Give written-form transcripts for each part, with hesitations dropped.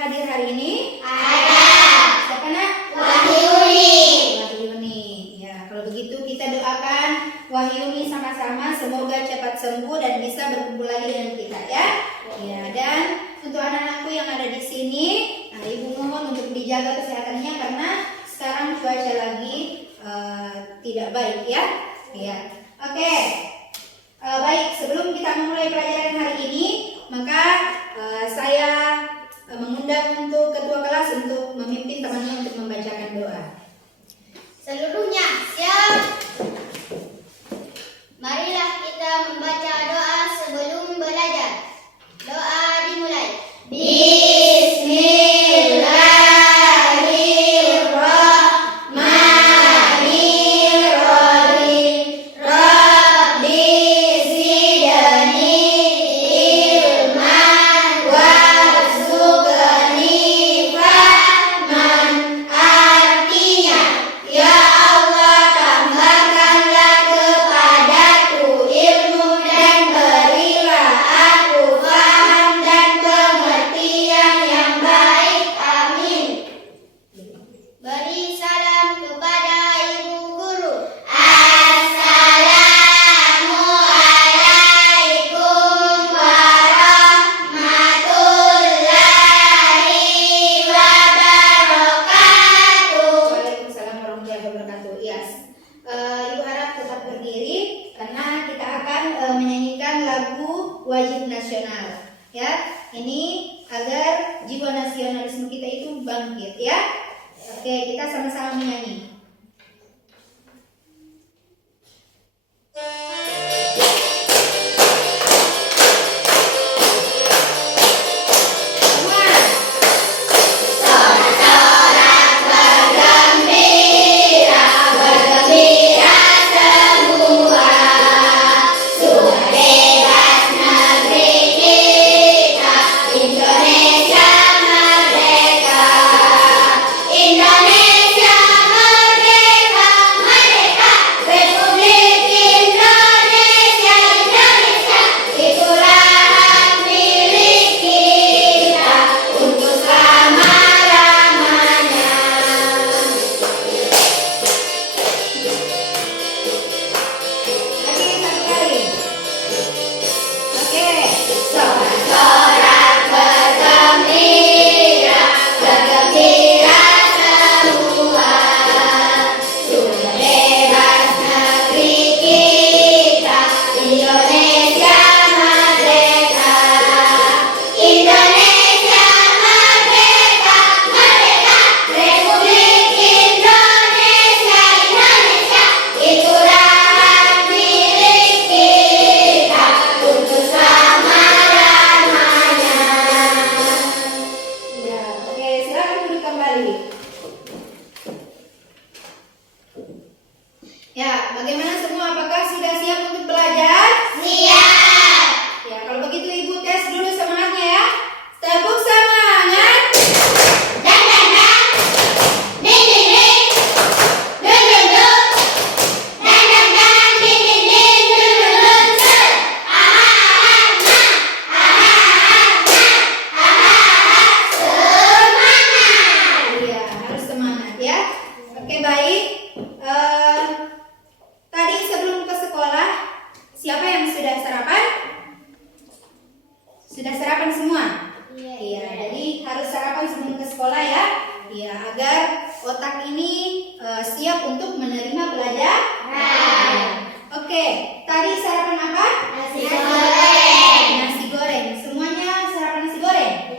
hadir hari ini? Ada. Siapa nak? Wahyuni. Wahyuni. Ya, kalau begitu kita doakan Wahyuni sama-sama semoga cepat sembuh dan bisa berkumpul lagi dengan kita ya. Ya, dan untuk anak-anakku yang ada di sini, nah, Ibu mohon untuk dijaga kesehatannya karena sekarang cuaca lagi tidak baik ya. Ya. Oke. Baik, sebelum kita memulai pelajaran hari ini, maka saya mengundang untuk ketua kelas untuk memimpin teman-teman untuk membacakan doa. Seluruhnya siap. Marilah kita membaca doa sebelum belajar. Doa dimulai. Beri salam kepada ibu guru. Assalamualaikum warahmatullahi wabarakatuh. Waalaikumsalam warahmatullahi wabarakatuh. Yes. Ibu harap tetap berdiri karena kita akan menyanyikan lagu wajib nasional. Ya, ini agar jiwa nasionalisme kita itu bangkit ya. Oke, kita sama-sama menyanyi. Ya, bagaimana semua? Apakah sudah siap untuk belajar? Siap. Ya, kalau begitu Ibu tes dulu semangatnya ya. Tepuk semangat. Dan. Ding ding ding. Dun dun dun. Dan. Ding ding ding. Dun dun dun. Set. Semangat. Iya, harus semangat ya. Oke, baik. Tadi sebelum ke sekolah, siapa yang sudah sarapan? Sudah sarapan semua? Iya, jadi harus sarapan sebelum ke sekolah ya. Iya, agar otak ini siap untuk menerima pelajaran. Oke, tadi sarapan apa? Nasi goreng. Nasi goreng. Semuanya sarapan nasi goreng?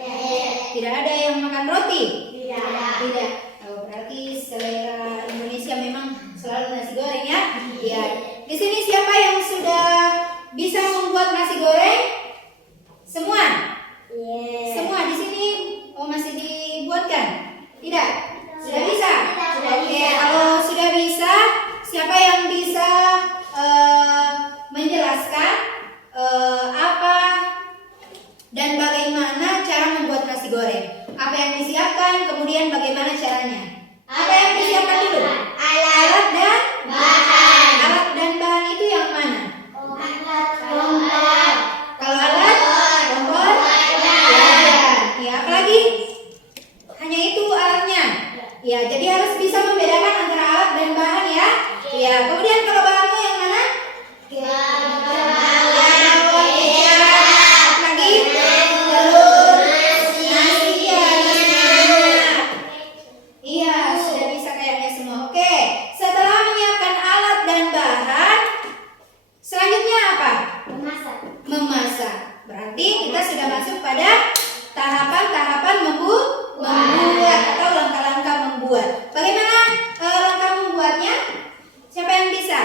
Tidak ada yang makan roti? Tidak. Oh, berarti selera Indonesia memang selalu nasi goreng ya? Iya. Di sini siapa yang sudah bisa membuat nasi goreng? Semua? Semua di sini? Oh, masih dibuatkan? Tidak? Sudah bisa? Oke, kalau sudah bisa, siapa yang bisa menjelaskan apa dan bagaimana cara membuat nasi goreng? Apa yang disiapkan, kemudian bagaimana caranya? Apa yang disiapkan dulu? Alat dan Bahan. Alat dan bahan itu yang mana? Kompor. Kalau alat, kompor, wajan. Ya, apa lagi? Ya, jadi harus bisa membedakan antara alat dan bahan ya. Ya, kemudian kalau bahanmu yang mana? Lagi telur, nasi ya, nasinya. Iya, sudah bisa kayaknya semua. Oke, setelah menyiapkan alat dan bahan, selanjutnya apa? Memasak. Berarti kita sudah masuk pada tahapan-tahapan membuat atau langkah-langkah membuat. Bagaimana langkah membuatnya? Siapa yang bisa?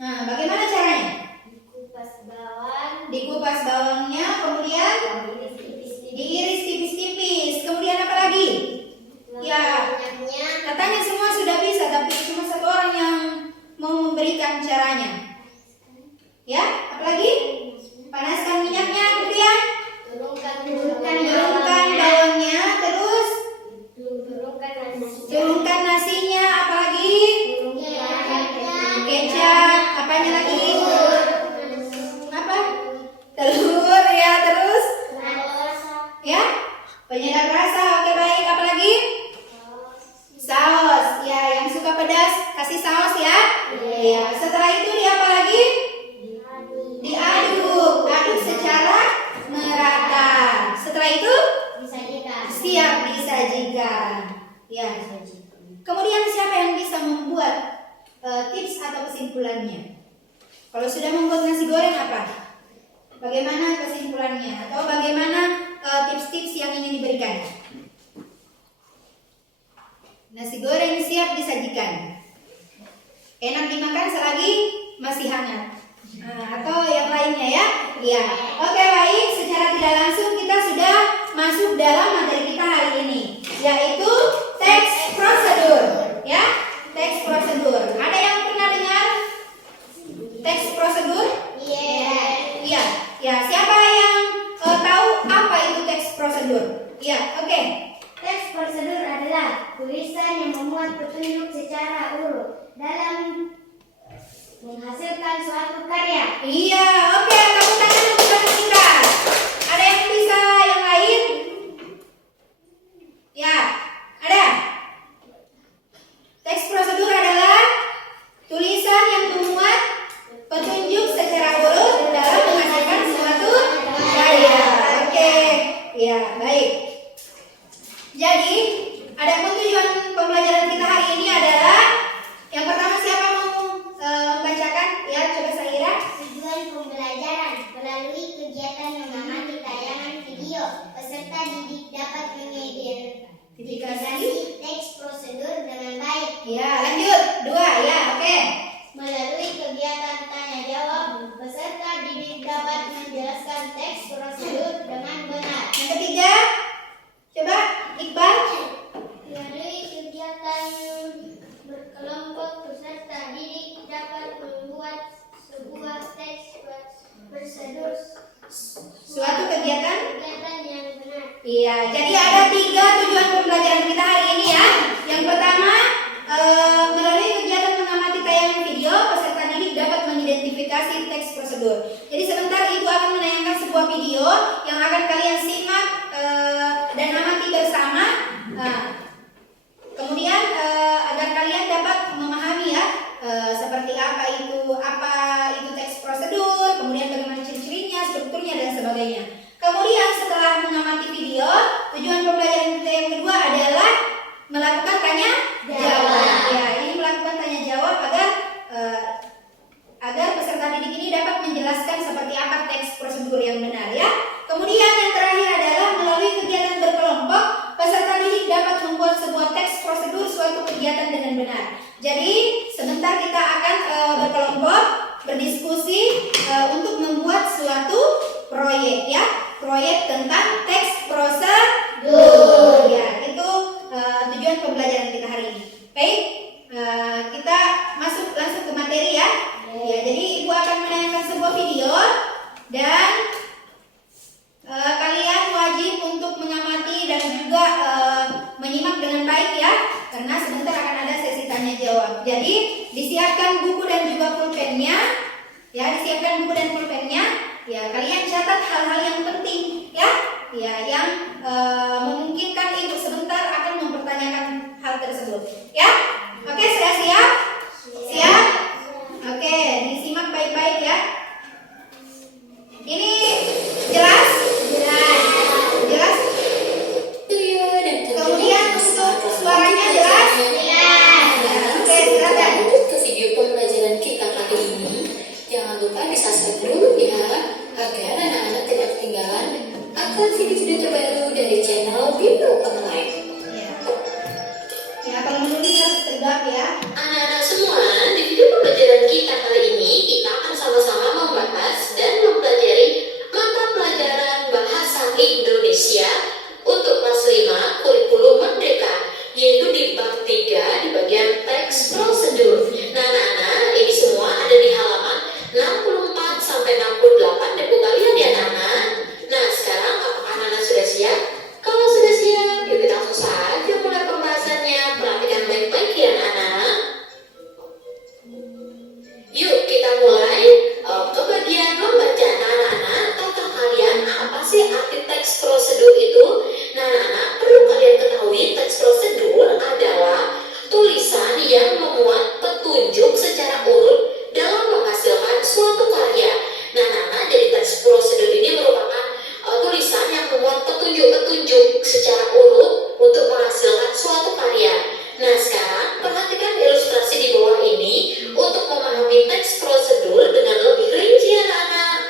Nah, bagaimana caranya? Dikupas bawangnya, kemudian diiris tipis-tipis. Kemudian apa lagi? Ya, katanya semua sudah bisa, tapi cuma satu orang yang mau memberikan caranya. Ya, apalagi? Panaskan minyaknya, kemudian turunkan bawangnya, terus turunkan nasinya, apalagi? Kecap, apanya lagi? Apa? Telur ya, terus? Ya, penyedap rasa, oke baik, apalagi? Saus, ya yang suka pedas kasih saus ya. Ya, setelah itu dia apa lagi? Diaduk, aduk secara merata. Setelah itu siap disajikan. Ya. Kemudian siapa yang bisa membuat tips atau kesimpulannya? Kalau sudah membuat nasi goreng apa? Bagaimana kesimpulannya? Atau bagaimana tips-tips yang ingin diberikan? Nasi goreng siap disajikan. Enak dimakan selagi masih hangat. Atau yang lainnya ya. Ya. Oke baik, secara tidak langsung kita sudah masuk dalam materi kita hari ini, yaitu teks prosedur. Ya, teks prosedur. Ada yang pernah dengar teks prosedur? Iya. Ya, siapa yang tahu apa itu teks prosedur? Iya, oke. Teks prosedur adalah tulisan yang memuat petunjuk secara urut dalam menghasilkan suatu karya. Iya, oke. Tepuk tangan untuk kita. Ada yang bisa yang lain? Ya, ada. Teks prosedur adalah tulisan yang memuat petunjuk secara urut dalam menghasilkan suatu karya. Oke, ya baik. Jadi, adapun tujuan pembelajaran kita hari ini adalah yang pertama, siapa mau membacakan? Ya, coba Saira. Tujuan pembelajaran melalui kegiatan mengamati tayangan video, peserta didik dapat mengidentifikasi teks prosedur dengan baik. Ya, lanjut. 2, ya, oke. Melalui kegiatan tanya jawab, peserta didik dapat menjelaskan teks prosedur dengan benar. Yang ketiga, coba Iqbal. Melalui kegiatan berkelompok, peserta didik dapat membuat sebuah teks prosedur. Suatu kegiatan. Yang benar. Iya, jadi ada 3 tujuan pembelajaran kita hari ini ya. Yang pertama, melalui kegiatan mengamati tayangan video, peserta didik dapat mengidentifikasi teks prosedur. Jadi sebentar Ibu akan menayangkan sebuah video yang akan kalian simak dan amati bersama. Kemudian agar kalian dapat memahami ya seperti apa itu teks prosedur, kemudian bagaimana ciri-cirinya, strukturnya dan sebagainya. Kemudian setelah mengamati video, tujuan pembelajaran kita yang kedua adalah melakukan tanya jawab. Ya, ini melakukan tanya jawab agar peserta didik ini dapat menjelaskan seperti apa teks prosedur yang benar ya. Kemudian yang terakhir adalah melalui kegiatan berkelompok, peserta didik dapat membuat sebuah teks prosedur suatu kegiatan dengan benar. Jadi sebentar kita akan berkelompok berdiskusi untuk membuat suatu proyek ya, proyek tentang teks prosedur. Ya, itu tujuan pembelajaran kita hari ini. Baik, kita masuk langsung ke materi ya. Ya, jadi Ibu akan menayangkan sebuah video dan kalian wajib untuk mengamati dan juga menyimak dengan baik ya, karena sebentar akan ada sesi tanya jawab. Jadi disiapkan buku dan juga pulpennya. Ya, disiapkan buku dan pulpennya. Ya, kalian catat hal-hal yang penting ya. Ya, yang memungkinkan Ibu sebentar akan mempertanyakan Ya? Oke, sudah siap? Siap? Oke, disimak baik-baik ya. Ini jelas? Jelas? Kemudian untuk suaranya jelas? Oke, silakan. Ke video pembelajaran kita kali ini, jangan lupa di subscribe dulu ya, agar anak-anak tidak ketinggalan akan video-video terbaru dari channel Bimbel Online. Ya, kalau menulis harus tegak ya. Anak-anak semua, di video pembelajaran kita kali ini, kita akan sama-sama membahas dan mempelajari mata pelajaran Bahasa Indonesia untuk kelas 5 kurikulum Merdeka, yaitu di bab 3 di bagian teks prosedur. Nah, anak-anak, ini semua ada di halaman 64 sampai 68 di buku kalian ya, anak-anak. Nah, sekarang apakah anak-anak sudah siap? Kalau sudah siap, yuk kita langsung saja mulai pembahasannya. Perhatikan baik-baik ya, anak-anak. Yuk kita mulai ke bagian membaca. Nah, anak-anak, tahu kalian apa sih arti teks prosedur itu? Nah, anak-anak, perlu kalian ketahui teks prosedur adalah tulisan yang memuat petunjuk secara urut dalam menghasilkan suatu karya. Nah, anak-anak, jadi teks prosedur ini merupakan tulisan yang memuat petunjuk-petunjuk secara urut untuk menghasilkan suatu karya. Nah, sekarang perhatikan ilustrasi di bawah ini untuk memahami teks prosedur dengan lebih rinci, anak-anak.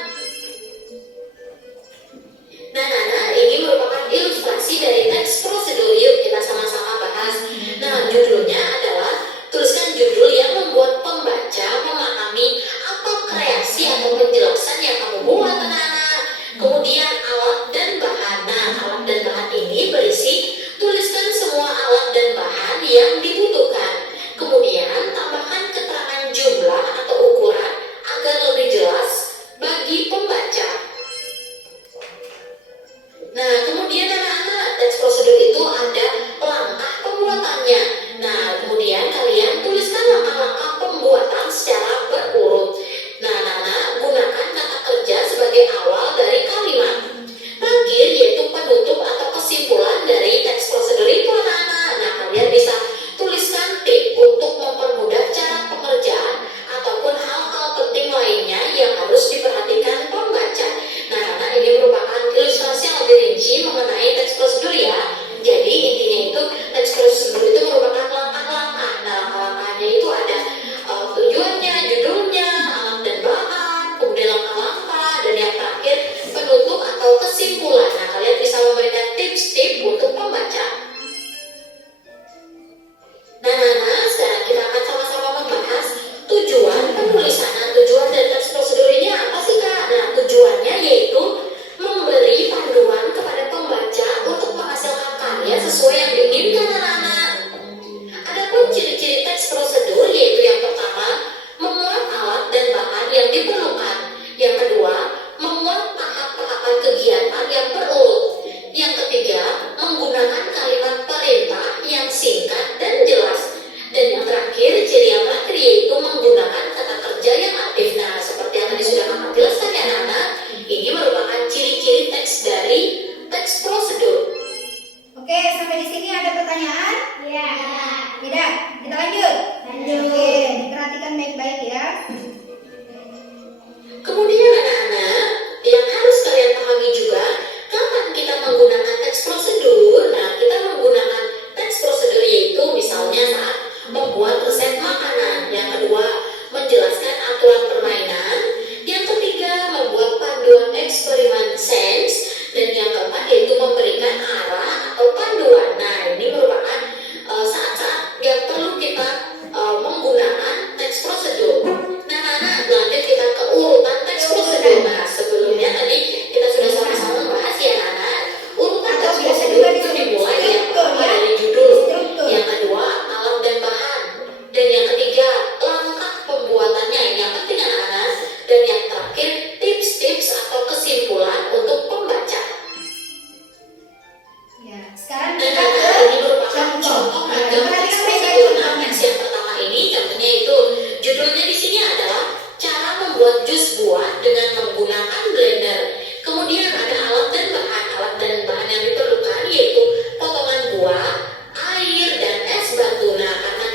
Nah, anak-anak, ini merupakan ilustrasi dari teks prosedur. Yuk kita sama-sama bahas. Nah, judulnya adalah tuliskan judul yang membuat pembaca memahami apa kreasi atau penjelasan yang kamu buat, anak-anak. Kemudian alat dan bahan. Nah, alat dan bahan ini berisi tuliskan semua alat dan bahan yang dibutuhkan. Kemudian tambahkan keterangan jumlah atau ukuran agar lebih jelas bagi pembaca. Nah, kemudian anak-anak, teks prosedur itu ada langkah pembuatannya. Nah, kemudian kalian tuliskan langkah-langkah pembuatan secara berurut. Nah, anak-anak, gunakan kata kerja sebagai awal dari kalimat. Terakhir yaitu penutup atau kesimpulan dari teks prosedur itu, anak-anak. Nah, kalian bisa tuliskan tip untuk mempermudah cara pengerjaan ataupun hal-hal penting lainnya yang harus diperhatikan pembaca. Nah, anak-anak, ini merupakan ilustrasi yang lebih rinci mengenai teks prosedur ya. Jadi intinya itu teks prosedur itu merupakan langkah-langkah. Nah, langkah-langkahnya itu ada tujuannya, judulnya, alat dan bahan, kemudian langkah-langkah, dan yang terakhir penutup atau kesimpulan. Nah, kalian bisa memberikan tips-tips untuk pembaca. Nah, sekarang kita akan sama-sama membahas tujuan penulisan. Nah, tujuan dari teks prosedur ini apa sih, Kak? Nah, tujuannya yaitu memberi panduan kepada pembaca untuk menghasilkan karya sesuai yang diinginkan, anak-anak. Adapun ciri-ciri teks prosedur yaitu yang pertama, memuat alat dan bahan yang diperlukan. Yang kedua, memuat tahap-tahapan kegiatan yang berurut. Yang ketiga, menggunakan kalimat perintah yang singkat dan jelas. Dan yang terakhir, ciri yang terakhir yaitu menggunakan kata kerja yang aktif. Nah, seperti yang tadi sudah kakak jelaskan ya, anak-anak, ini merupakan ciri-ciri teks dari teks prosedur. Oke, sampai di sini ada pertanyaan? Ya. Tidak? Kita lanjut? Lanjut. Oke, diperhatikan baik-baik ya. Kemudian anak-anak, yang harus kalian pahami juga, kapan kita menggunakan teks prosedur? Nah, kita menggunakan teks prosedur yaitu misalnya saat membuat resep makanan. Yang kedua, menjelaskan aturan permainan. Yang ketiga, membuat panduan eksperimen sains. Dan yang keempat yaitu memberikan arah atau panduan. Nah, ini merupakan saat-saat yang perlu kita menggunakan teks prosedur. Nah, anak-anak, lanjut kita ke urutan teks prosedur. Nah, sebelumnya tadi kita sudah sama-sama membahas ya, anak-anak. Urutan teks prosedur itu dimulai yang pertama dari judul. Yang kedua, alat dan bahan. Dan yang ketiga, langkah pembuatannya. Ini yang penting, anak-anak. Dan yang terakhir, tips-tips atau kesimpulan untuk pembaca. Ya, sekarang Dan kita ke ini merupakan contoh ragam teks prosedur. Nah, teks yang pertama ini contohnya itu judulnya di sini adalah cara membuat jus buah dengan menggunakan blender. Kemudian ada alat dan bahan. Alat dan bahan yang diperlukan yaitu potongan buah, air, dan es batu. Nah, karena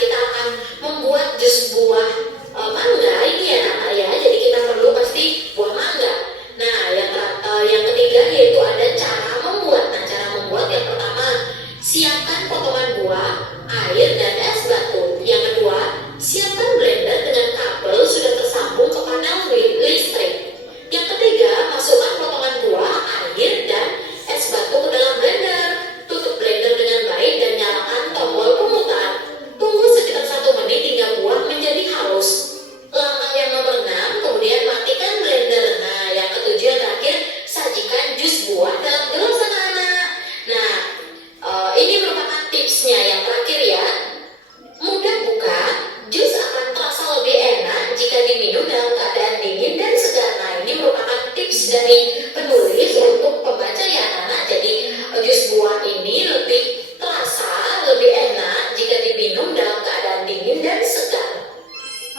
siapkan potongan buah, air, dan es batu. Yang kedua, siapkan blender dengan kabel sudah tersambung ke panel listrik. Yang ketiga, masukkan potongan buah, air, dan es batu ke dalam blender. Tutup blender dengan baik dan nyalakan tombol pemutar. Tunggu sekitar 1 menit hingga buah menjadi halus. Langkah yang nomor 6, kemudian matikan blender. Nah, yang ketujuh yang terakhir, sajikan jus buah dalam gelas anak-anak. Nah, ini merupakan tipsnya yang terakhir ya. Mudah bukan? Jus akan terasa lebih enak jika diminum dalam keadaan dingin dan segar. Nah, ini merupakan tips dari penulis untuk pembaca ya anak-anak. Jadi jus buah ini lebih terasa, lebih enak jika diminum dalam keadaan dingin dan segar.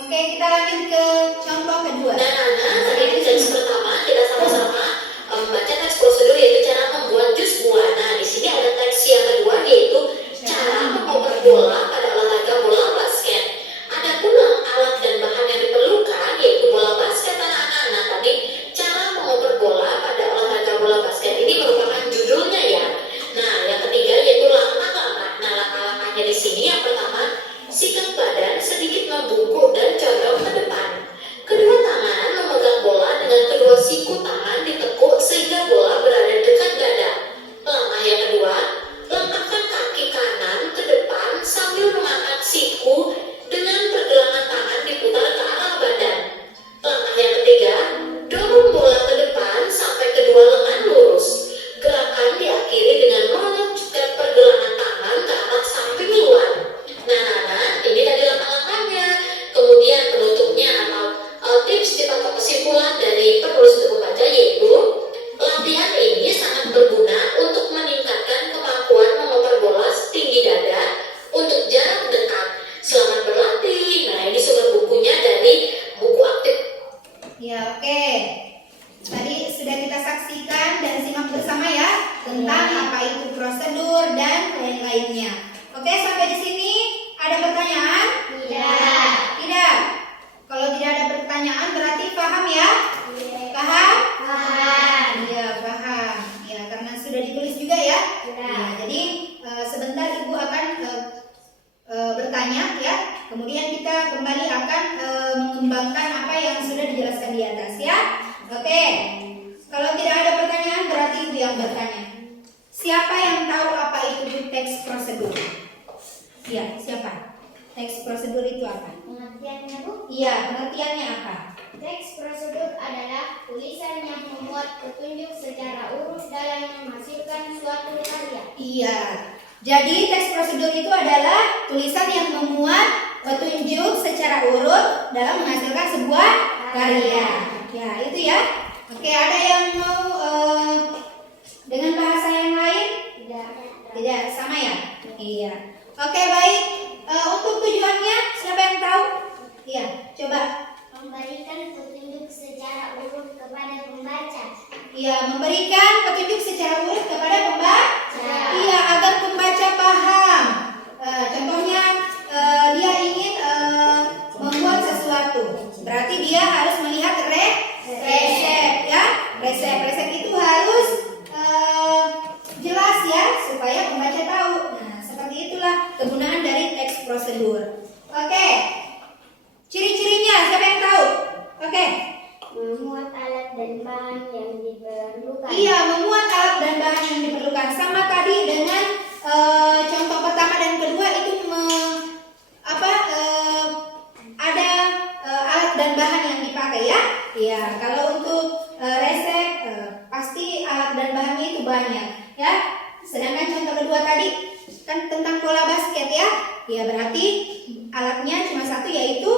Oke, kita lanjut ke contoh kedua. Nah, anak, tadi di teks pertama kita sama-sama membaca teks prosedur yaitu cara membuat jus buah. Nah, di sini ada teks yang kedua yaitu cara mengoper bola pada olahraga bola basket. Ada pula alat dan bahan yang diperlukan yaitu bola basket anak-anak. Nah, tadi cara mengoper bola pada olahraga bola basket ini merupakan judulnya ya. Nah, yang ketiga yaitu langkah-langkah. Nah, langkah-langkahnya di sini yang pertama, sikap badan sedikit membungkuk dan condong ke depan. Kedua tangan memegang bola dengan kedua siku tangan ditekuk sehingga bola berada dekat dada. Langkah yang kedua, langkahkan kaki kanan ke depan sambil mengangkat siku dengan pergelangan tangan diputar ke arah badan. Langkah yang ketiga, dorong bola ke depan sampai kedua lengan lurus. Gerakan diakhiri dengan menunjukkan pergelangan tangan ke arah samping luar. Nah, ini tadi langkah-langkahnya. Kemudian penutupnya atau tips atau kesimpulan dari penulis untuk membaca yaitu latihan ini sangat berguna untuk meningkatkan kemampuan mengoper bola setinggi dada untuk jarak dekat. Selamat berlatih. Nah, ini sumber bukunya dari buku aktif. Ya, oke. Tadi sudah kita saksikan dan simak bersama ya tentang apa itu prosedur dan lain-lainnya. Oke, sampai di sini ada pertanyaan? Tidak. Tidak. Kalau tidak ada pertanyaan berarti paham ya? Paham? Paham. Iya, paham. Ya, karena sudah ditulis juga ya. Ya. Ya, jadi sebentar Ibu akan bertanya ya. Kemudian kita kembali akan mengembangkan apa yang sudah dijelaskan di atas ya. Oke. Kalau tidak ada pertanyaan berarti Ibu yang bertanya. Siapa yang tahu apa itu teks prosedur? Iya, siapa? Teks prosedur itu apa? Pengertiannya, Bu? Iya, pengertiannya apa? Teks prosedur adalah tulisan yang memuat petunjuk secara urut dalam menghasilkan suatu karya. Iya. Jadi teks prosedur itu adalah tulisan yang memuat petunjuk secara urut dalam menghasilkan sebuah karya. Ya, itu ya. Oke, ada yang mau dengan bahasa yang lain? Tidak. Tidak, sama ya? Iya. Oke, baik. Untuk tujuannya siapa yang tahu? Iya, coba. Memberikan petunjuk secara urut kepada pembaca. Iya, memberikan petunjuk secara urut kepada pembaca. Ya. Iya, agar pembaca paham. Contohnya, dia ingin membuat sesuatu. Berarti dia harus melihat resep, ya. Resep itu harus jelas ya, supaya pembaca tahu. Nah, seperti itulah kegunaan dari teks prosedur. Oke. Ciri-cirinya siapa yang tahu? Oke. Memuat alat dan bahan yang diperlukan. Iya, memuat alat dan bahan yang diperlukan. Sama tadi dengan contoh pertama dan kedua itu ada alat dan bahan yang dipakai ya. Iya, kalau untuk resep pasti alat dan bahannya itu banyak ya. Sedangkan contoh kedua tadi kan tentang bola basket ya. Ya berarti alatnya cuma satu yaitu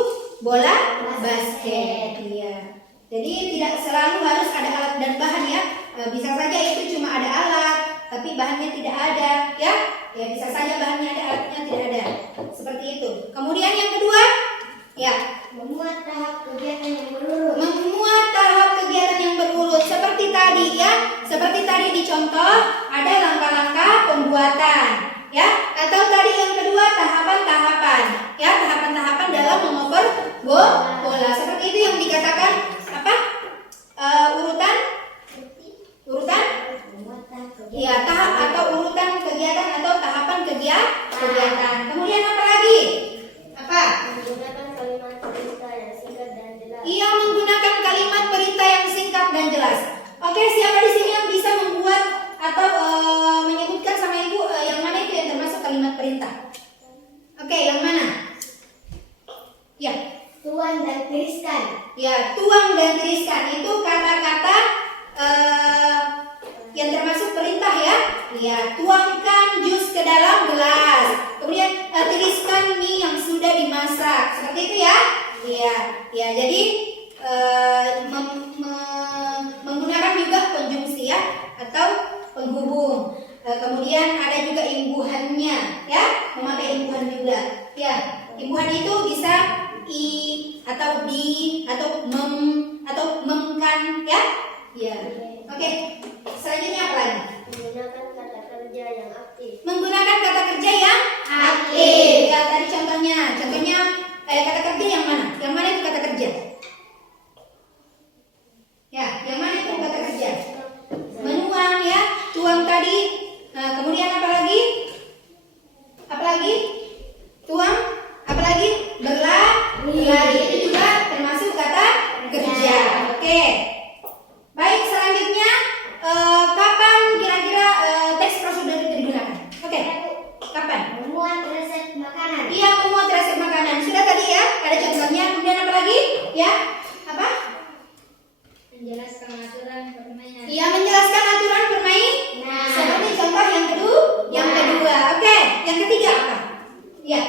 bola basket. Iya. Jadi tidak selalu harus ada alat dan bahan ya. Bisa saja itu cuma ada alat tapi bahannya tidak ada ya. Ya bisa saja bahannya ada alatnya tidak ada. Seperti itu. Kemudian yang kedua ya, Memuat tahap kegiatan yang berurut. memuat tahap kegiatan yang berurut seperti tadi ya. Seperti tadi di contoh ada langkah-langkah pembuatan ya, atau tadi yang kedua tahapan-tahapan ya, tahapan-tahapan dalam mengoper bola. Seperti itu yang dikatakan apa? Urutan Memuat tahap kegiatan. ya, tahap atau urutan kegiatan atau tahapan kegiatan. Kemudian apa lagi? Apa? Menggunakan kalimat perintah yang singkat dan jelas. Ia menggunakan kalimat perintah yang singkat dan jelas. Oke, siapa di sini yang bisa membuat atau menyebutkan sama ibu yang mana itu yang termasuk kalimat perintah? Oke, yang mana? Ya, Tuang dan tiriskan. ya, tuang dan tiriskan itu kata-kata yang termasuk perintah ya. Ya, tuangkan jus ke dalam gelas. Kemudian tiriskan mie yang sudah dimasak. Seperti itu ya. Iya, ya. Jadi menggunakan juga konjungsi ya atau penghubung. Kemudian ada juga imbuhannya ya, memakai imbuhan juga. Ya, imbuhan itu bisa i atau di atau mem atau memkan ya. Ya. Oke. Selanjutnya apa lagi? Menggunakan kata kerja yang aktif. Menggunakan kata kerja yang aktif. Ya, tadi contohnya kata kerja yang mana? Yang mana itu kata kerja? Ya, yang mana itu kata kerja? Menuang ya, tuang tadi. Nah, kemudian apa lagi? Apa lagi? Tuang. Apa lagi? Berlari. Itu juga termasuk kata kerja. Oke. Baik, selanjutnya kapan kira-kira teks prosedur itu digunakan? Oke. Kapan? Memuat resep makanan. Iya, memuat resep makanan. Sudah tadi ya, ada contohnya. Kemudian apa lagi? Ya, apa? Menjelaskan aturan permainan. Iya, menjelaskan aturan bermain. Nah. Seperti contoh yang kedua. Oke, yang ketiga apa? Ya.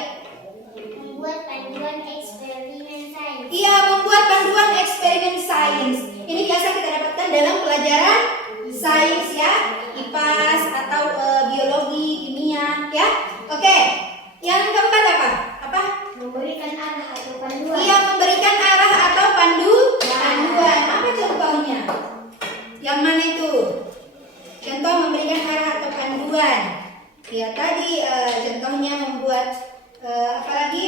Membuat panduan eksperimen sains. Iya, membuat panduan eksperimen sains. Ini biasa kita dapatkan dalam pelajaran sains ya, IPAS atau biologi, kimia ya. Oke. Yang keempat apa? Apa? Memberikan arah atau panduan. Iya, memberikan arah atau panduan. Apa contohnya? Yang mana itu? Contoh memberikan arah atau panduan. Ya, tadi contohnya membuat apa lagi?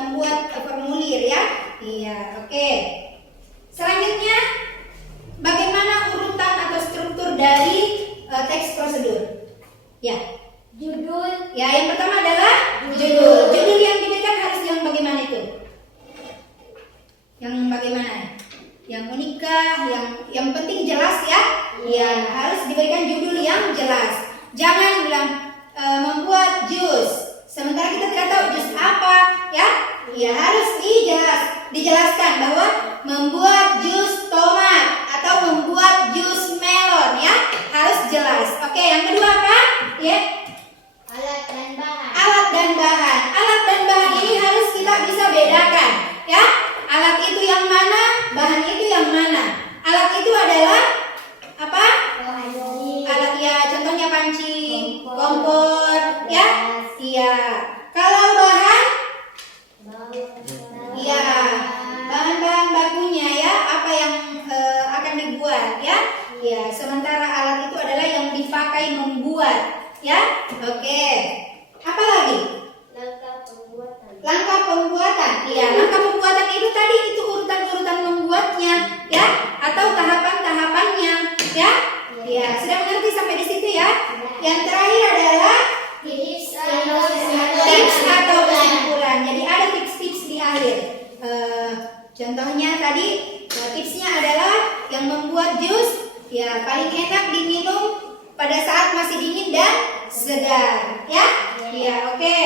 Membuat formulir ya. Iya, oke. Selanjutnya, bagaimana urutan atau struktur dari teks prosedur? Ya. Judul. Ya, yang pertama adalah judul. Judul yang diberikan harus yang bagaimana itu? Yang bagaimana? Yang unik kah? Yang penting jelas ya? Ya, harus diberikan judul yang jelas. Jangan bilang membuat jus. Sementara kita tidak tahu jus apa, ya? Ya, harus dijelaskan bahwa membuat jus tomat atau membuat jus melon ya, harus jelas. Oke, yang kedua apa? Ya. Alat dan bahan. Alat dan bahan. Alat dan bahan ini harus kita bisa bedakan, ya. Alat itu yang mana, bahan itu yang mana. Alat itu adalah apa? Alat ya, contohnya panci, kompor, ya. Iya. Kalau bahan, iya, bahan-bahan bakunya ya, apa yang akan dibuat ya. Ya, sementara alat itu adalah yang dipakai membuat, ya. Oke. Apa lagi? Langkah pembuatan. Langkah pembuatan. Iya, langkah pembuatan itu tadi itu urutan-urutan membuatnya, ya, atau tahapan-tahapannya, ya. Ya, sudah mengerti sampai di situ ya. Yang terakhir adalah Tips atau kesimpulan. Jadi ada tips-tips di akhir. Contohnya tadi tipsnya adalah yang membuat jus ya paling enak diminum pada saat masih dingin dan segar, ya. Ya, oke.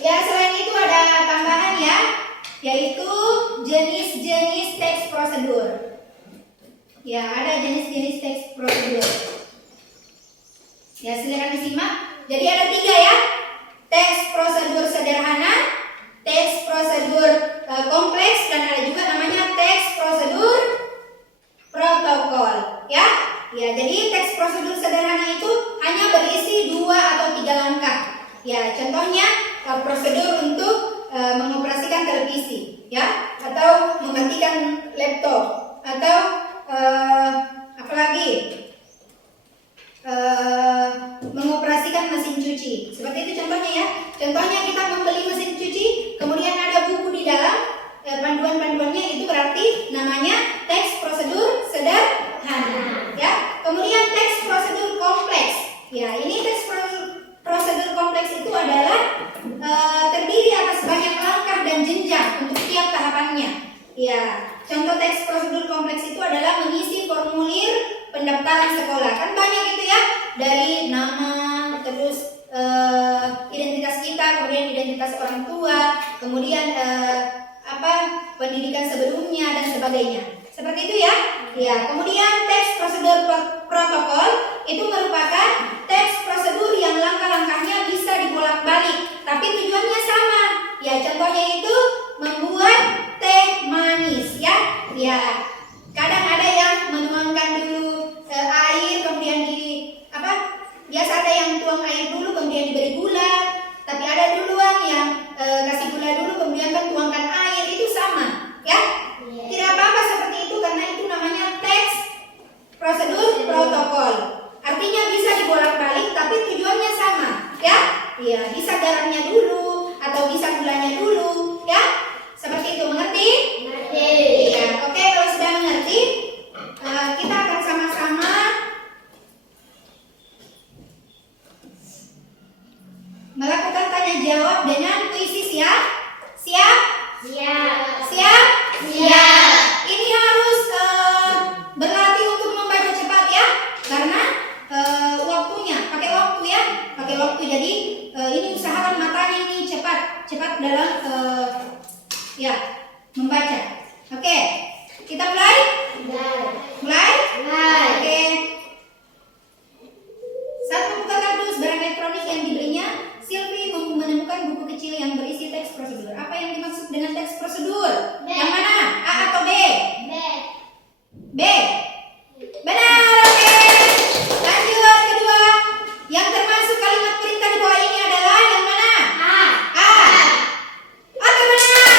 Ya, selain itu ada tambahan ya, yaitu jenis-jenis teks prosedur. Ya, ada jenis-jenis teks prosedur. Ya, silakan disimak. Jadi ada 3 ya. Teks prosedur sederhana, teks prosedur kompleks, dan ada juga namanya teks prosedur protokol, ya. Ya, jadi teks prosedur sederhana itu hanya berisi 2 atau 3 langkah. Ya, contohnya prosedur untuk mengoperasikan televisi, ya, atau mematikan laptop, atau apalagi mengoperasikan mesin cuci. Seperti itu contohnya ya. Contohnya kita membeli mesin cuci, kemudian ada buku di dalam panduan-panduannya, itu berarti namanya teks prosedur sederhana, ya. Kemudian teks prosedur kompleks Ya, ini teks prosedur kompleks itu adalah terdiri atas banyak langkah dan jenjang untuk setiap tahapannya. Ya, contoh teks prosedur kompleks itu adalah mengisi formulir pendaftaran sekolah. Kan banyak itu ya, dari nama, terus identitas kita, kemudian identitas orang tua, kemudian pendidikan sebelumnya dan sebagainya. Seperti itu ya. Ya, kemudian teks prosedur protokol itu merupakan teks prosedur yang langkah-langkahnya bisa dibolak-balik, tapi tujuannya sama. Ya, contohnya itu membuat teh manis ya. Ya, kadang ada yang menuangkan dulu air, kemudian biasa ada yang tuang air dulu kemudian diberi gula, tapi ada duluan yang kasih gula dulu kemudian kan tuangkan air, itu sama ya. Tidak apa-apa seperti itu karena itu namanya teks prosedur protokol. Artinya bisa dibolak-balik tapi tujuannya sama ya. Ya, bisa garamnya dulu atau bisa gulanya dulu ya. Seperti itu, mengerti? Mengerti. Iya, oke, kalau sudah mengerti, kita akan sama-sama melakukan tanya jawab dengan puisi siap? Siap? Siap. Siap? Siap. Ini harus berlatih untuk membaca cepat ya, karena waktunya pakai waktu ya, pakai waktu. Jadi ini usahakan matanya ini cepat dalam ya membaca. Oke, kita mulai. Mulai? Oke. Saat membuka kardus barang elektronik yang dibelinya, Sylvie menemukan buku kecil yang berisi teks prosedur. Apa yang dimaksud dengan teks prosedur? B. Yang mana? A atau B? B. B. Benar, oke. Lanjut kedua. Yang termasuk kalimat perintah di bawah ini adalah yang mana? A. A. Oke, benar.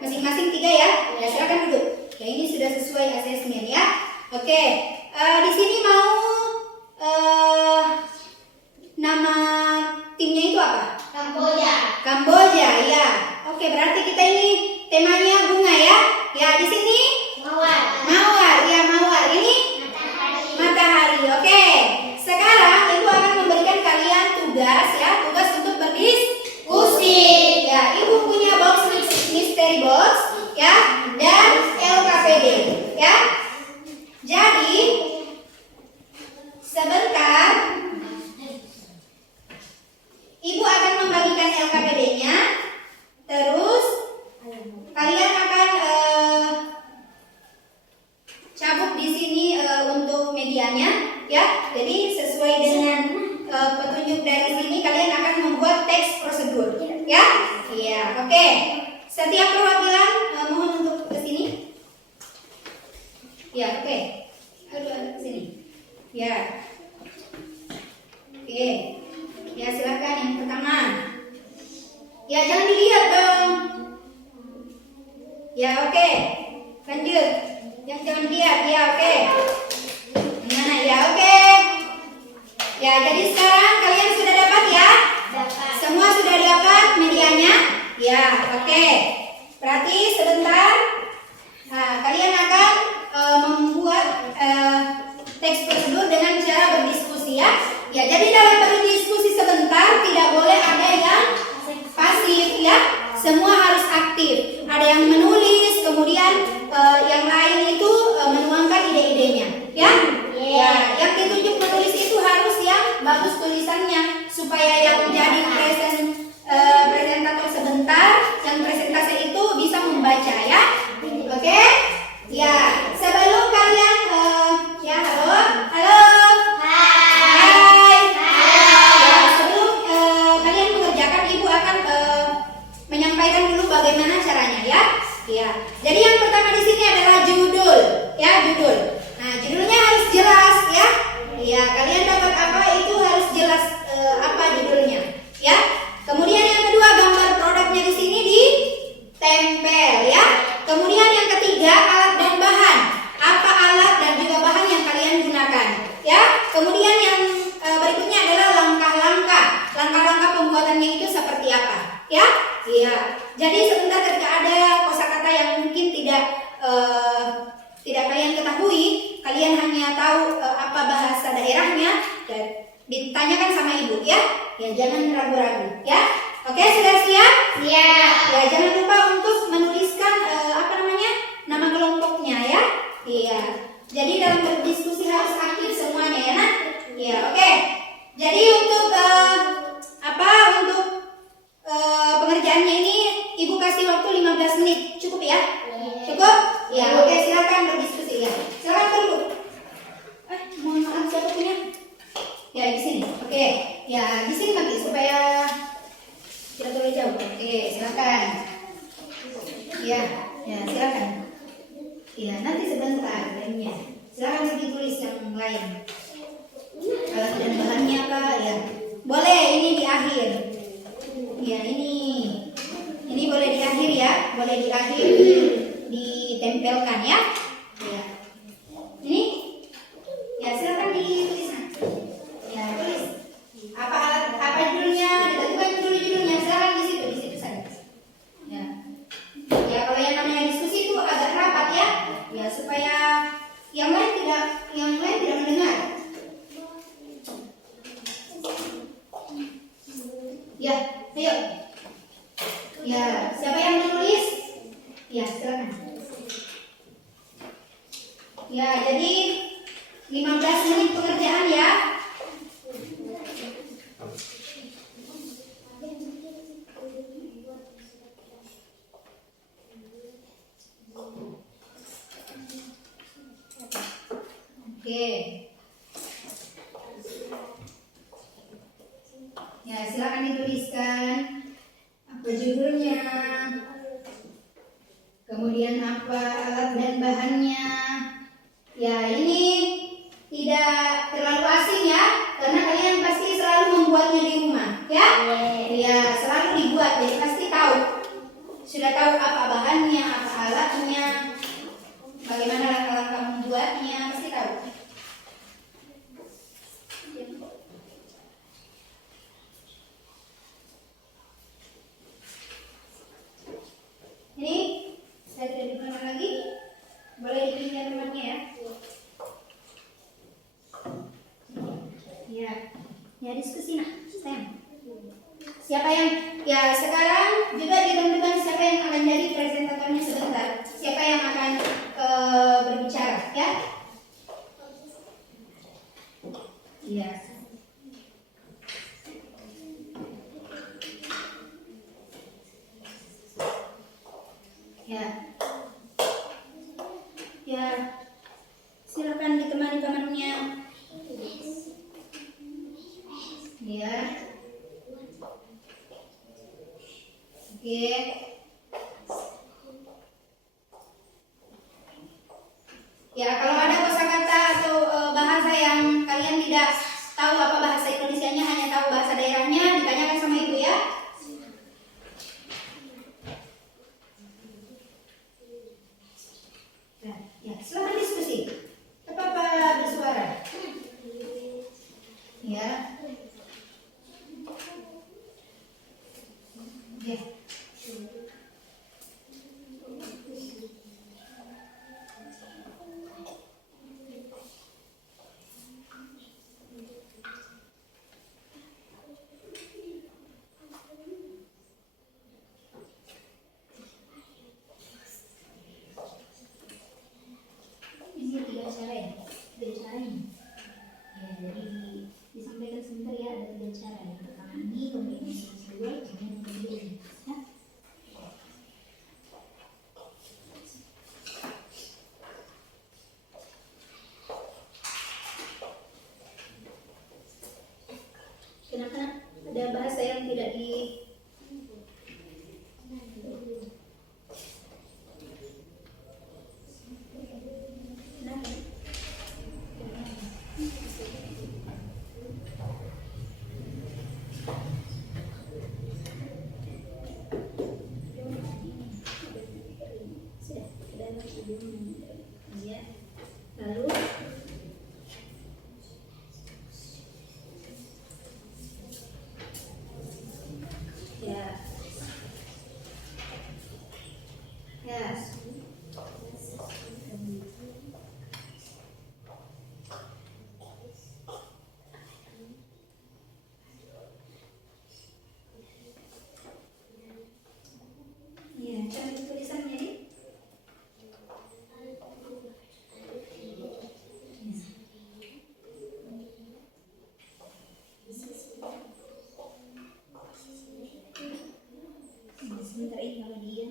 masing-masing 3 ya. Ya silakan duduk. Ya ini sudah sesuai asesmen ya. Oke, di sini mau nama timnya itu apa? Kamboja. Kamboja ya. Oke, berarti kita ini temanya bunga ya. Ya di sini Mawar. mawar ya mawar. Ini Matahari. matahari. Oke. Sekarang ibu akan memberikan kalian tugas ya, tugas untuk berdiskusi. Ya, ibu punya box mystery box ya dan LKPD ya. Jadi sebentar ibu akan membagikan LKPD-nya. Terus kalian akan cabut di sini untuk medianya ya. Jadi sesuai dengan petunjuk dari sini kalian akan membuat teks prosedur ya. Iya, oke. Setiap perwakilan mohon untuk ke sini. Ya, oke. Aduh, ke sini. Ya. Oke. Ya, silakan yang pertama. Ya, jangan dilihat dong. Ya, oke. Lanjut. Yang jangan dilihat. Ya, oke. Gimana? Ya, oke. Ya, jadi sekarang kalian sudah dapat ya? Dapat. Semua sudah dapat medianya? Ya, oke. Berarti sebentar. Nah, kalian akan membuat teks prosedur dengan cara berdiskusi ya. Ya, jadi dalam berdiskusi sebentar tidak boleh ada yang pasif ya. Semua harus aktif. Ada yang menulis, kemudian yang lain itu menuangkan ide-idenya ya. Ya, yang ditunjuk menulis itu harus yang bagus tulisannya supaya yang menjadi presentator sebentar, yang presentasi itu bisa membaca ya. Oke? Ya, sebelum kalian ya halo. Hai. Ya, sebelum kalian mengerjakan ibu akan menyampaikan dulu bagaimana caranya ya. Ya. Jadi yang pertama di sini adalah judul ya, judul. Nah, judulnya harus jelas ya. Ya, kalian dapat apa itu harus jelas apa judulnya ya. Kemudian yang kedua gambar produknya di sini ditempel ya. Kemudian yang ketiga alat dan bahan. Apa alat dan juga bahan yang kalian gunakan ya. Kemudian yang berikutnya adalah langkah-langkah pembuatannya itu seperti apa ya. Iya. Jadi sebentar ketika ada kosakata yang mungkin tidak kalian ketahui, kalian hanya tahu apa bahasa daerahnya, dan ditanyakan sama ibu ya. Ya, jangan ragu-ragu ya. Oke, sudah siap? Siap. Ya, jangan lupa untuk menuliskan nama kelompoknya ya. Iya. Jadi dalam berdiskusi harus aktif semuanya ya, Nak? Ya, oke. Jadi untuk pengerjaannya ini ibu kasih waktu 15 menit. Cukup ya? Cukup? Ya, oke, silakan berdiskusi ya. Silakan dulu. Mohon maaf siapa punya? Ya, di sini. Oke. Ya, di sini nanti supaya tidak terlalu jauh. Oke, silakan. Ya, silakan. Ya, nanti sebentar lainnya. Silakan ditulis yang lain. Alat dan bahannya apa ya? Boleh ini di akhir. Ya, ini boleh di akhir ya. Boleh di akhir ditempelkan ya. Ya. Ini ya silakan ditulis. Ya, tulis. Apa judulnya? Ditentukan judulnya. Silakan di situ saja. Ya. Ya, kalau yang namanya diskusi itu agak rapat ya. Ya, supaya yang lain tidak mendengar. Ya, ayo. Ya, siapa yang menulis? Ya, silakan. Ya, jadi 15 menit pengerjaan ya. Oke. Ya, silakan dituliskan apa judulnya, kemudian apa alat dan bahannya. Ya, ini tidak terlalu asing ya, karena kalian pasti selalu membuatnya di rumah, ya? Ya, selalu dibuat, jadi pasti tahu. Sudah tahu apa bahannya, Ya. Ya. Silakan ditemani temannya. Ya. Oke. Ya, kalau ada kosakata atau bahasa yang kalian tidak tahu apa bahasa Indonesianya, hanya tahu bahasa daerahnya, ditanyakan sama ibu ya. Nah, ya, silakan diskusi. Apa bersuara? Ya. Ya. Ini tiga cara ya, tiga cara ini. Ya, jadi disampaikan sebentar ya, ada tiga cara. Yang pertama ini, kemudian yang kedua, kemudian yang kedua ini. Ya. Kenapa ada bahasa yang tidak di Kenapa? Sudah, ya. Lalu ya. Ya. Ya, cantik tulisannya nih. Sebentar ini kalau dia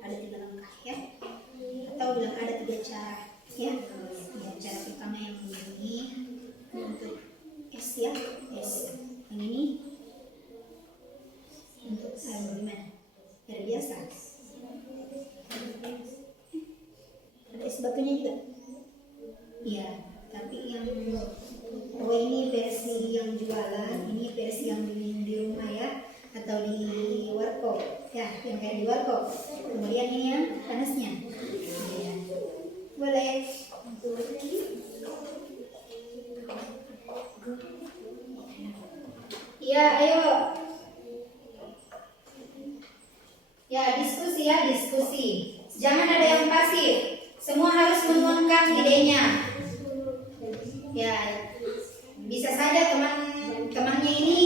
ada tiga langkah ya, atau bilang ada tiga cara ya. Ya, cara pertama yang ini untuk S ya, S. Yang ini untuk bagaimana? Biar biasa. Ada es batunya juga. Iya, tapi yang ini versi yang jualan, ini versi yang di rumah ya, atau di warkop ya, yang kayak di warkop. Kemudian ini yang panasnya. Ya. Boleh. Ya, ayo. Ya, diskusi ya, diskusi. Jangan ada yang pasif. Semua harus menuangkan idenya. Ya, bisa saja teman-temannya ini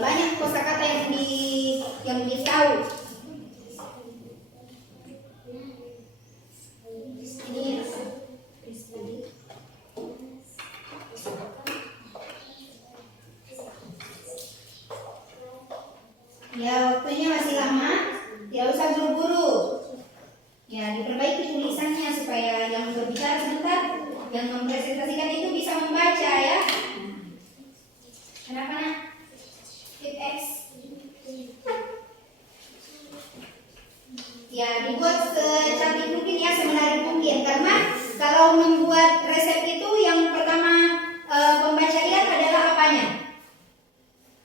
banyak kosakata yang ditahu. Ini ya, waktunya masih lama. Ya, usah buru-buru. Ya, diperbaiki tulisannya supaya yang berbicara sebentar, yang mempresentasikan itu bisa membaca ya. Kenapa nak? Tip X. Ya, dibuat secantik mungkin ya, semenarik mungkin. Karena kalau membuat resep itu yang pertama pembaca lihat adalah apanya?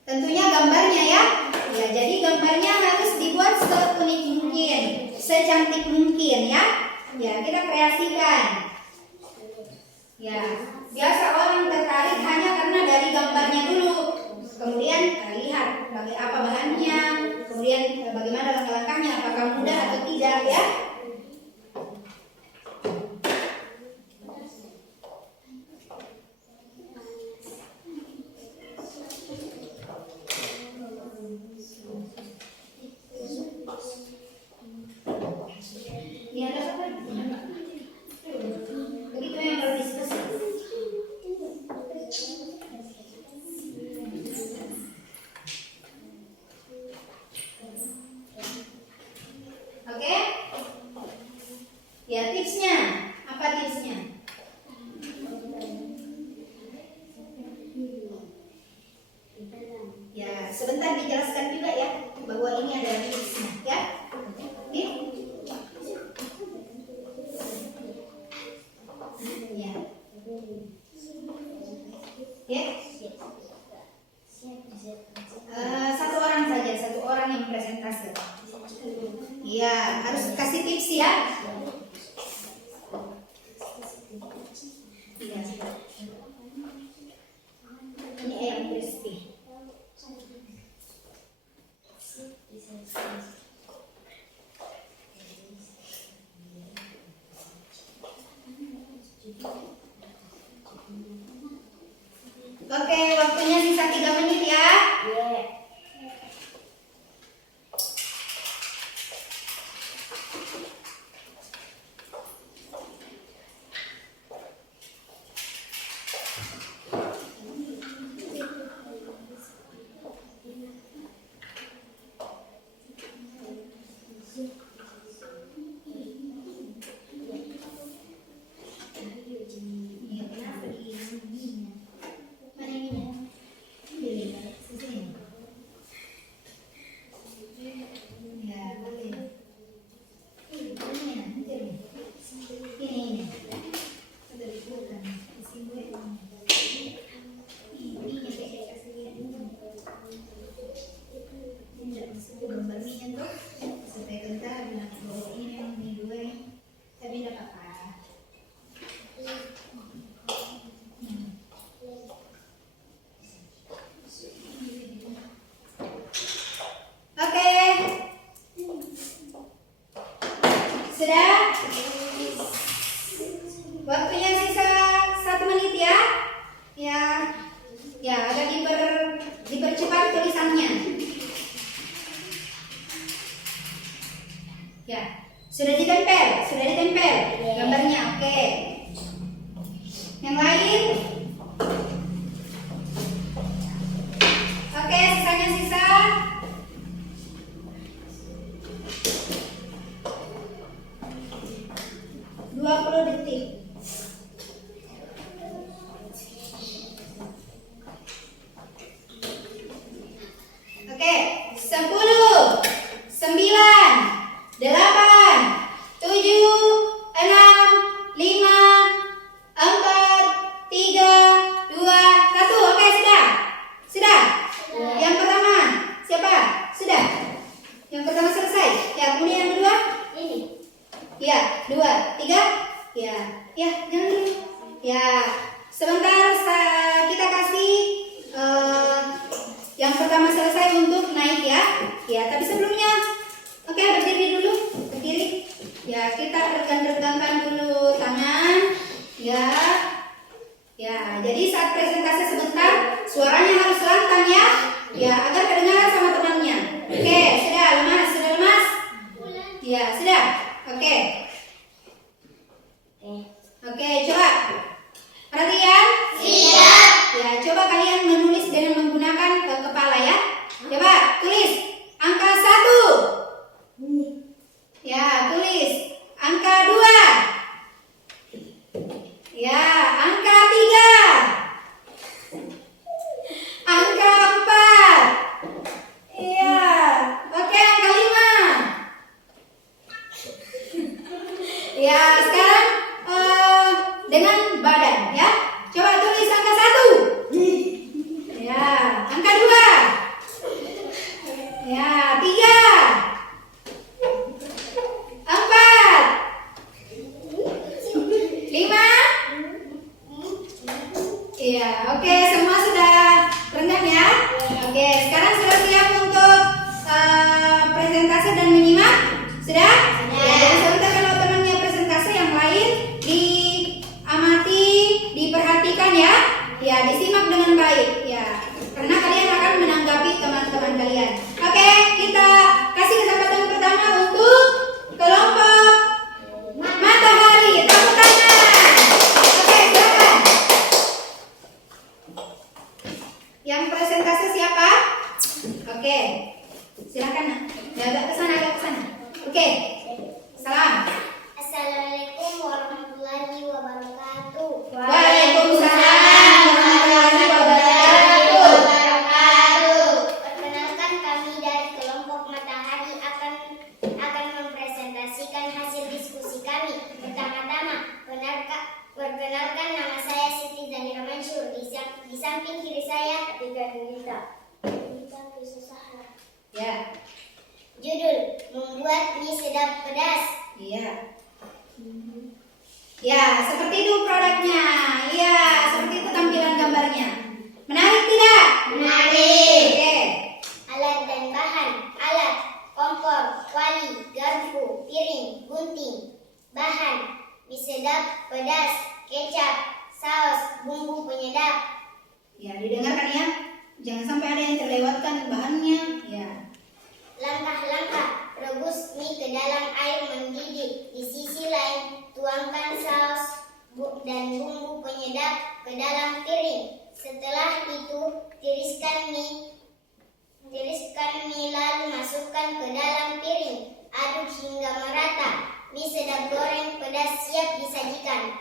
Tentunya gambarnya ya. Ya, jadi gambarnya harus dibuat seunik mungkin, secantik mungkin ya. Ya, kita kreasikan. Ya, biasa orang tertarik hanya karena dari gambarnya dulu. Kemudian lihat apa bahannya, kemudian bagaimana langkah-langkahnya, apakah mudah atau tidak ya. Ini ada apa? Begitu yang berdiskusi. presentase. Iya, harus kasih tips ya. Iya. Ini ayam crispy. Oke, waktunya sisa 3 menit ya. Sudah? Waktunya sisa 1 menit ya. Ya, agak dipercepat tulisannya. Ya, sudah ditempel gambarnya. Oke. Yang lain? Oke, sisanya sisa. Detik. Oke, 10, 9, 8, 7, 6, 5, 4, 3, 2, 1. Oke, sudah. Yang pertama siapa? Sudah. Yang pertama selesai. Ya, kemudian yang kedua? Ini. Ya, 2, 3. Ya, jangan dulu. Ya, sebentar kita kasih yang pertama selesai untuk naik ya. Ya, tapi sebelumnya, oke, berdiri dulu, berdiri. Ya, kita regangkan dulu tangan. Ya, jadi saat presentasi sebentar, suaranya harus lantang ya. Ya, agar kedengaran sama temannya. Oke, sudah lemas? Ya, sudah. Oke, coba perhatian. Siap. Ya, coba kalian menulis dengan menggunakan kepala ya. Coba tulis angka 1. Ya, tulis angka 2. Ya, angka 3. Angka 4. Iya. Oke, angka 5. Ya, sekarang dengan badan ya. Coba tulis angka 1. Ya, angka 2. Ya, 3. 4. 5. Iya, oke, semua sudah renggang ya. Oke, sekarang sudah siap untuk presentasi dan menyimak? Sudah? Ya, dan sebentar kalau temannya presentasi yang lain diamati, diperhatikan ya. Ya, disimak dengan baik ya. Karena kalian akan menanggapi teman-teman kalian. Oke, kita kasih kesempatan pertama untuk kelompok matahari. Tepuk tangan. Oke, silakan. Yang presentasi siapa? Oke, silakan. Ya, agak ke sana. Oke. Salam. Assalamualaikum warahmatullahi wabarakatuh. Waalaikumsalam warahmatullahi wabarakatuh. Perkenalkan, kami dari kelompok Matahari akan mempresentasikan hasil diskusi kami. Pertama-tama, perkenalkan, nama saya Siti Zahira Mansur. Di samping kiri saya Tiga Nita. Ya. membuat mie sedap pedas. Iya. Ya, seperti itu produknya. Iya, seperti itu tampilan gambarnya. Menarik tidak? Menarik. Oke. Alat dan bahan. Alat: kompor, kuali, garpu, piring, gunting. Bahan: mie sedap pedas, kecap, saus, bumbu penyedap. Ya, didengarkan ya. Jangan sampai ada yang terlewatkan bahannya. Ya. Langkah-langkah: rebus mie ke dalam air mendidih. Di sisi lain, tuangkan saus dan bumbu penyedap ke dalam piring. Setelah itu, tiriskan mie lalu masukkan ke dalam piring. Aduk hingga merata. Mie sedap goreng pedas siap disajikan.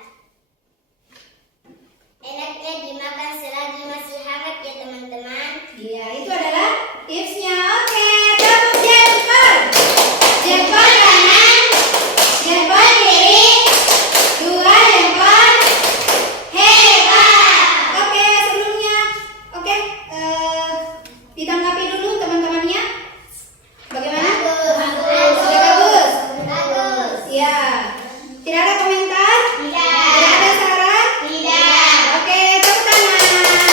Enaknya dimakan selagi masih hangat ya teman-teman. Iya, itu adalah tipsnya. Oke, tepuk jempol. Jempol kanan, jempol kiri, 2 jempol. Hebat. Oke, sebelumnya, oke, ditanggapi dulu teman-temannya. Bagaimana? Bagus. Sudah bagus? Bagus. Ya. Tidak ada komentar? Tidak. Tidak ada saran? Tidak. Oke, tepuk tangan.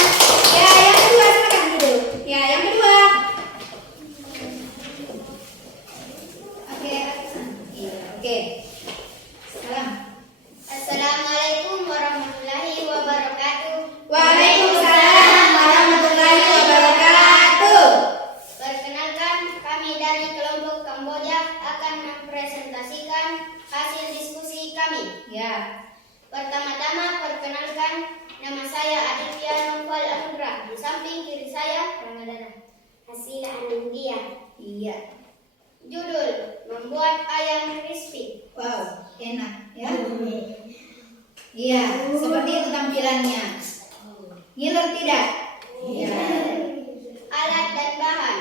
Ya, yang kedua silakan dulu. Ya, yang kedua. Oke. Iya, oke. Salam. Assalamualaikum warahmatullahi wabarakatuh. Waalaikumsalam warahmatullahi wabarakatuh. Perkenalkan, kami dari kelompok Kamboja akan mempresentasikan hasil diskusi kami. Ya. Pertama-tama perkenalkan, nama saya Aditya Nopal Anugrah. Di samping kiri saya Ramadana Hasina Anindya. Iya. Judul: membuat ayam crispy. Wow, enak ya. Iya, seperti itu tampilannya. Ngiler tidak? Iya. Alat dan bahan.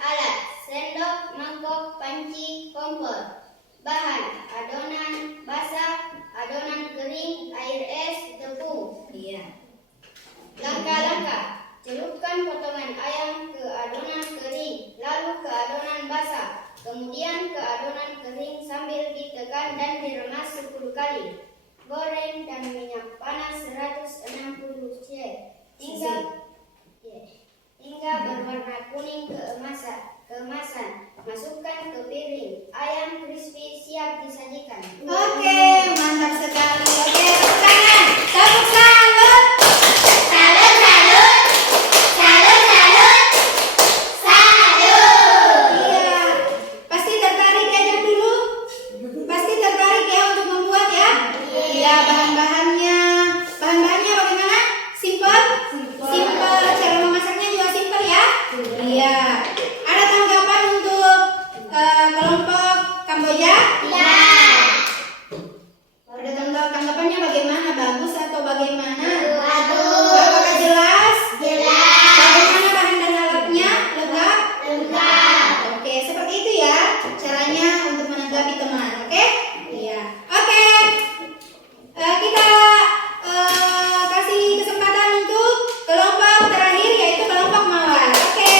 Alat: sendok, mangkok, panci, kompor. Bahan: adonan basah, adonan kering, air es, tepung. Iya. Langkah-langkah: celupkan potongan ayam ke adonan kering, lalu ke adonan basah, kemudian ke adonan kering sambil ditekan dan diremas 10 kali. Goreng dan minyak panas 160 C hingga berwarna kuning keemasan. Masukkan ke piring. Ayam crispy siap disajikan. Oke, mantap sekali. Oke, tepuk tangan. Tepuk salut. Salut, salut. Salut, salut. Salut. Iya. Pasti tertarik ya jam dulu? Pasti tertarik ya untuk membuat ya? Iya, bahan-bahannya. Bahan-bahannya bagaimana? Simpel? Simpel. Cara memasaknya juga simpel ya? Iya. Ada tanggapan untuk kelompok Kamboja? Ya. Ada tanggapannya bagaimana? Bagus atau bagaimana? Bagus. Apakah jelas? Jelas. Bagaimana bahan dan alatnya? Lengkap? Lengkap. Oke, seperti itu ya caranya untuk menanggapi teman. Oke? Iya. Oke. Kita kasih kesempatan untuk kelompok terakhir yaitu kelompok mawar. Oke.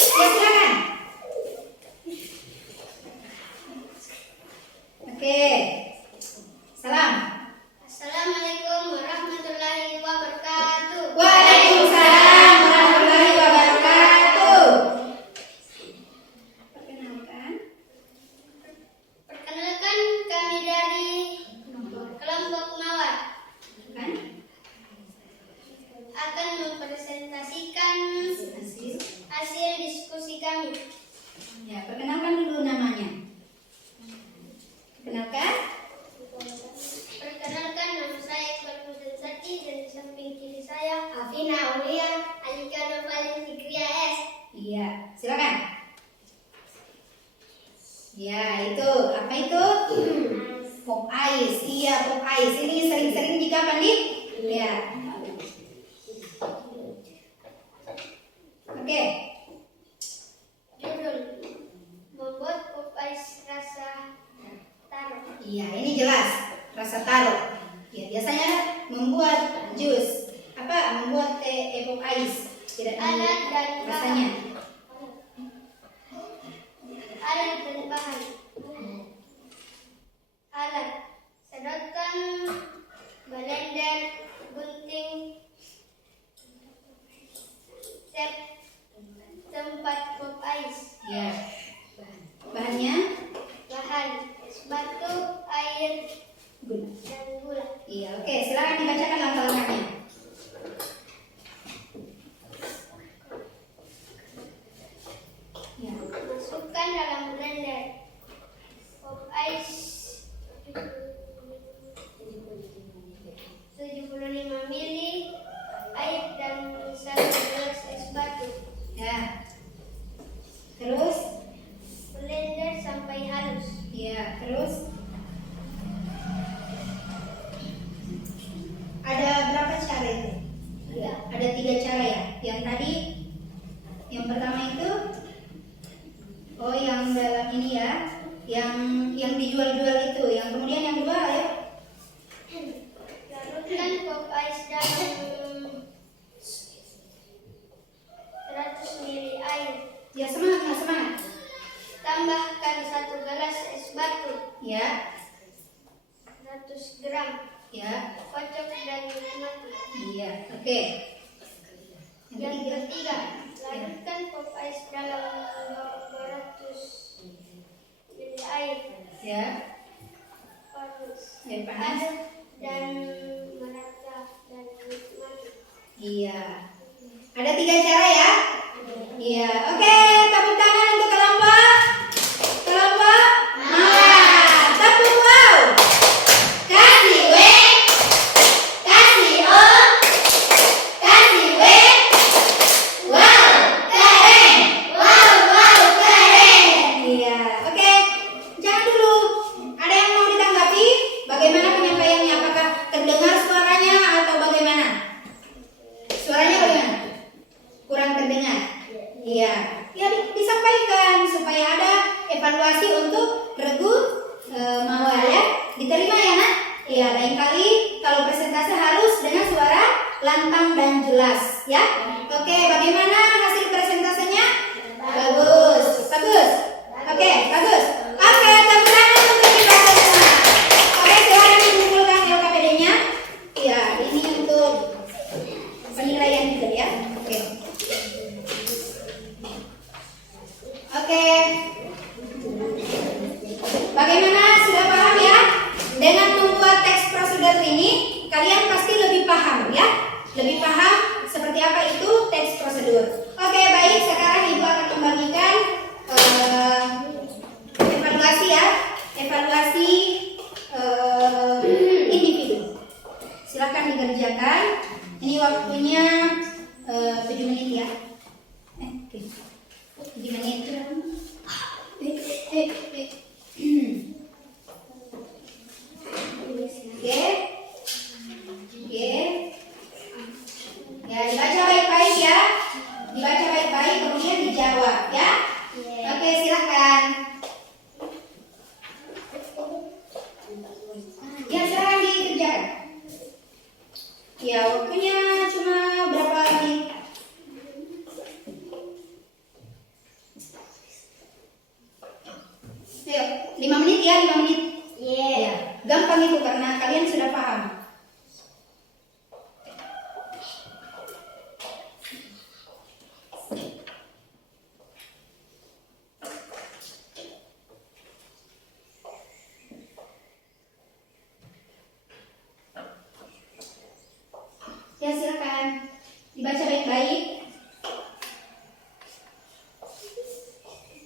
Ya, silakan. Oke. Salam. Assalamualaikum warahmatullahi wabarakatuh. Waalaikumsalam warahmatullahi wabarakatuh. Perkenalkan, kami dari kelompok Mawar Kan? akan mempresentasikan hasil diskusi kami. Ya, perkenalkan dulu namanya. Perkenalkan. Perkenalkan, nama saya Iqbal Hussein Saki dan di samping kiri saya Afina Aulia Alika Novalin Fikria S. Iya, silakan. Ya, itu apa itu? Pop ice. Iya, pop ice. Ini sering-sering jika Pandit. Ya. Oke. Judul: membuat pop ice rasa taro. Iya, ini jelas. Rasa taro. Ya, biasanya membuat jus. Apa? Membuat teh pop ice. Tidak Alat dan rasanya. Lakukan blender, gunting, tap, tempat pop ice. Ya. Bahannya Bahan es batu, air, gula. dan gula. Iya, oke. Silakan dibacakan langkah-langkahnya. Ya. Masukkan dalam blender pop ice 75 ml, air, dan 1 gelas es batu. Ya. Terus? Blender sampai halus. Iya, terus? Ada berapa cara itu? Ada 3 cara ya. Yang tadi, yang pertama itu, oh yang dalam ini ya, yang dijual-jual itu. Yang kemudian yang kedua, ayo. Larutkan pop ice dalam 100 ml air. Ya semangat, semangat. Tambahkan 1 gelas es batu, Ya, 100 gram. ya, Kocok dan nikmati. iya. Oke. Yang Yang ketiga. ketiga, larutkan pop ice dalam 200 ml air. Ya, Panas. air panas. Aduk dan merata dan nikmati. Iya. Ada 3 cara ya? Iya. Oke, tepuk tangan untuk kelompok. Kelompok Mawar. Tepuk wow. Kasih W. Kasih O. Kasih W. Wow, keren. Wow, keren. Iya. Oke. Jangan dulu. Ada yang mau ditanggapi? Bagaimana penyampaiannya? Apakah terdengar suaranya atau bagaimana? Suaranya bagaimana? Kurang terdengar? Iya. Ya disampaikan supaya ada evaluasi untuk regu Mawar ya. Diterima ya nak? Iya. Lain kali kalau presentasi harus dengan suara lantang dan jelas ya. Oke. Bagaimana hasil presentasinya? Bagus. Bagus. Oke. Bagus. Oke. Tepuk tangan untuk kita semua. Oke. Silakan dikumpulkan LKPD-nya. Iya. Ini untuk penilaian juga ya. Oke. Oke. Bagaimana, sudah paham ya? Dengan membuat teks prosedur ini, kalian pasti lebih paham ya? Lebih paham seperti apa itu teks prosedur. Oke, baik. Sekarang Ibu akan membagikan evaluasi ya. Evaluasi individu. Silakan dikerjakan. Ini waktunya 7 menit ya. Oke. 7 menit. Oke. Oke. Ya, dibaca baik-baik ya. Dibaca baik-baik kemudian dijawab ya. Oke, silakan. Ya, silakan dikerjakan. Ya, waktunya cuma berapa menit? Ayo, 5 menit ya, 5 menit. Ya, gampang itu karena kalian sudah paham. Ya, silakan dibaca baik-baik.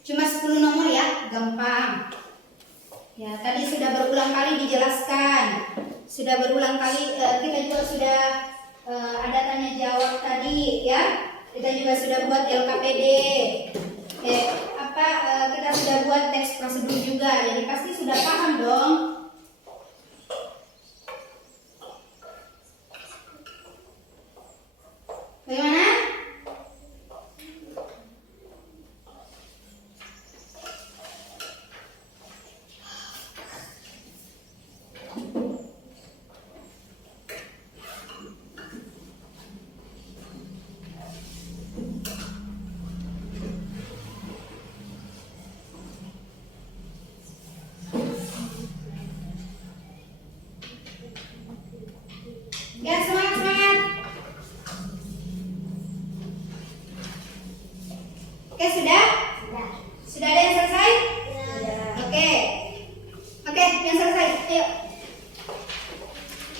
Cuma 10 nomor ya, gampang. Ya, tadi sudah berulang kali dijelaskan. Sudah berulang kali kita juga sudah ada tanya jawab tadi ya. Kita juga sudah buat LKPD. Kita sudah buat teks prosedur juga. Jadi pasti sudah paham dong. Bagaimana? Oke, sudah? Sudah. Sudah ada yang selesai? Oke. Oke, yang selesai. Ayo.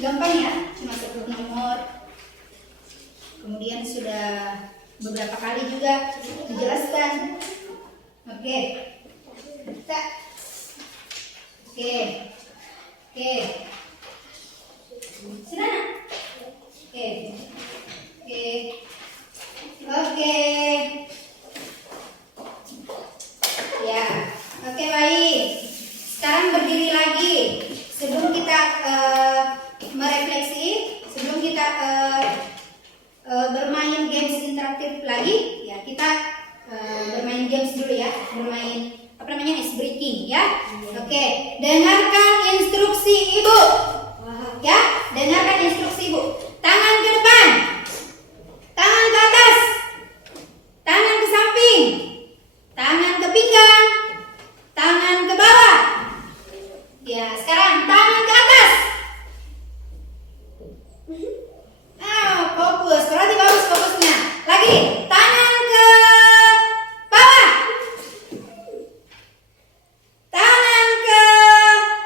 Gampang ya, cuma 10 nomor. Kemudian sudah beberapa kali juga dijelaskan. Oke. Kita. Oke. Oke. Sudah nak? Oke. Oke. Oke. Ya. Oke, baik. Sekarang berdiri lagi. Sebelum kita merefleksi, sebelum kita bermain games interaktif lagi, ya kita bermain games dulu ya, bermain apa namanya, ice breaking ya. Oke, dengarkan instruksi ibu. Ya, dengarkan instruksi ibu. Tangan ke depan, tangan ke atas, tangan ke samping, tangan ke pinggang, tangan ke bawah. Ya, sekarang tangan ke atas. Fokus, berarti bagus fokusnya. Lagi, tangan ke bawah. Tangan ke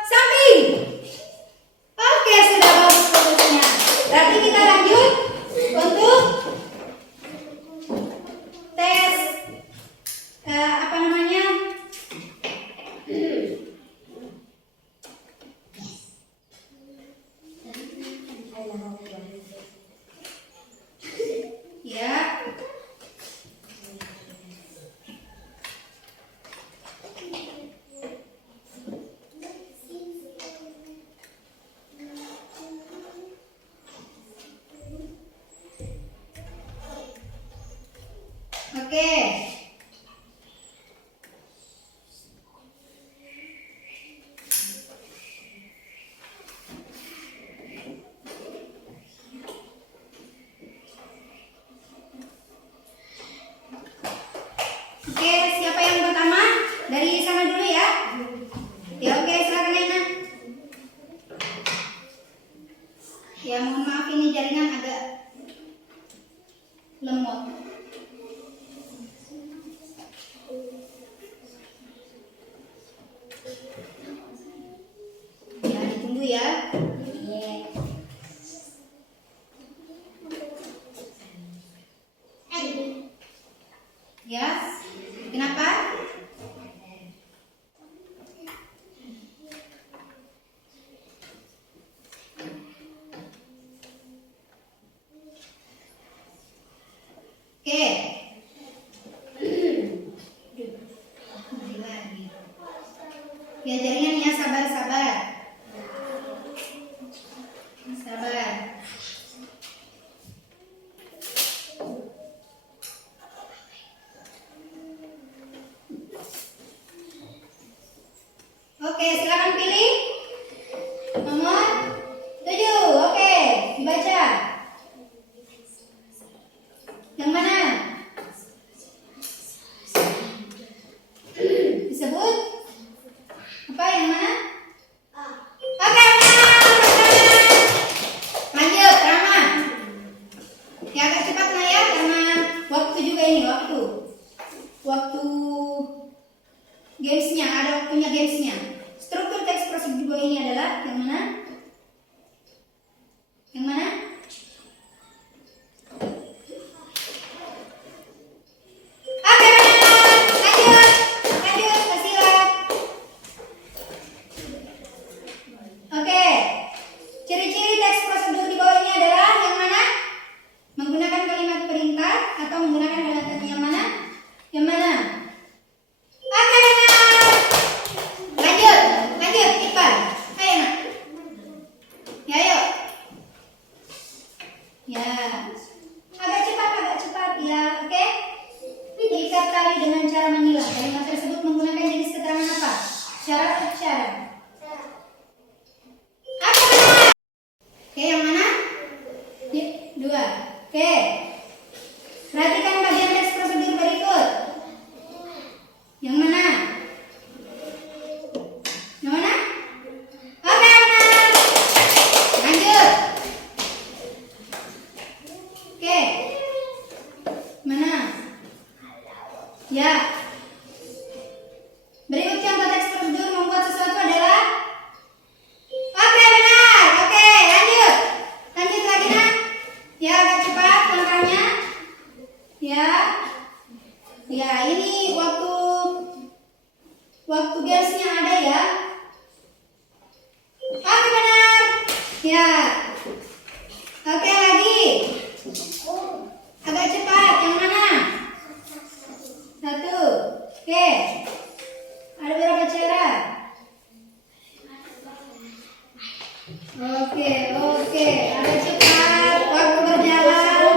samping. Oke, sudah bagus fokusnya. Berarti kita lanjut untuk tes apa namanya? Ya. Oke. Oke, siapa yang pertama? Dari sana dulu ya. Ya, oke, silakan Nena. Ya, mohon maaf ini jaringan agak lemot. Ya, ditunggu ya. Ya, kenapa? Oke. Ya, jaringan ya, sabar. Oke, silakan pilih nomor 7. Oke, dibaca. Yang mana? Disebut? Apa yang mana? Oke, lanjut, Rama. Ya, agak cepat nah ya, karena waktu juga ini, waktu gamesnya, ada waktunya gamesnya. Struktur teks prosedur ini adalah yang mana? Yang mana? Oke, lanjut, kasih lihat. Oke, ciri-ciri teks prosedur di bawah ini adalah yang mana? Menggunakan kalimat perintah atau menggunakan kalimat yang mana? Yang mana? Oke, lanjut, Iqbal. Ayo nak. Ya, ayo. Ya, agak cepat ya, oke? Diikat tali dengan cara menyilang. Kalimat tersebut menggunakan jenis keterangan apa? Syarat atau syarat? Oke, yang mana? 2. Oke. Perhatikan bagian teks prosedur berikut. Yang mana? Yang mana? Oke, benar. Lanjut. Oke. Mana? Ya. Berikut contoh teks prosedur membuat sesuatu adalah. Oke, benar. Oke, lanjut. Lanjut lagi, Nak. Ya, agak cepat langkahnya. Ya. Ya, ini waktu gasnya ada ya. Oke, benar. Ya. Oke, lagi. Agak cepat. Yang mana? 1. Oke. Ada berapa cara? Oke. Agak cepat. Waktu berjalan.